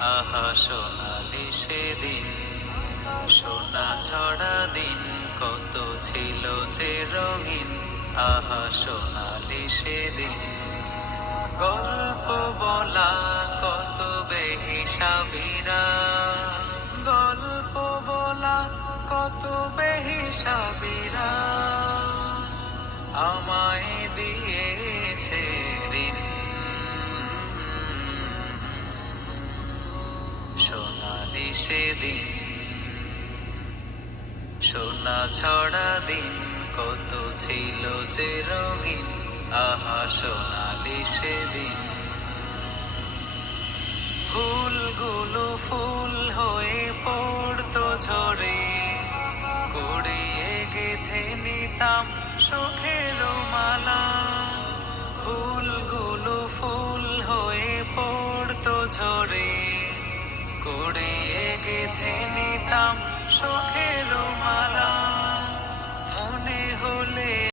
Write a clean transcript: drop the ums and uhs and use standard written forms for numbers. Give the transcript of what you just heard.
আহা সোনালি সেদিন, সোনা ছড়া দিন, কত ছিল যে রঙিন। আহা সোনালি সেদিন, গল্প বলা কত বেহিসাবিরা, গল্প বলা কত বেহিসাবিরা, আমায় দিয়েছে ঋণ। সোনালি সেদিন, সোনা ছড়া দিন, কত ছিল যে রঙিন। আহা সোনালি সেদিন, ফুলগুলো ফুল হয়ে পড়তো ঝরে, কুড়িয়ে গেথে নিতাম সুখের মালা। ফুলগুলো ফুল হয়ে পড়তো ঝরে, কুড়িয়ে গেথে নিতাম সুখের মালা।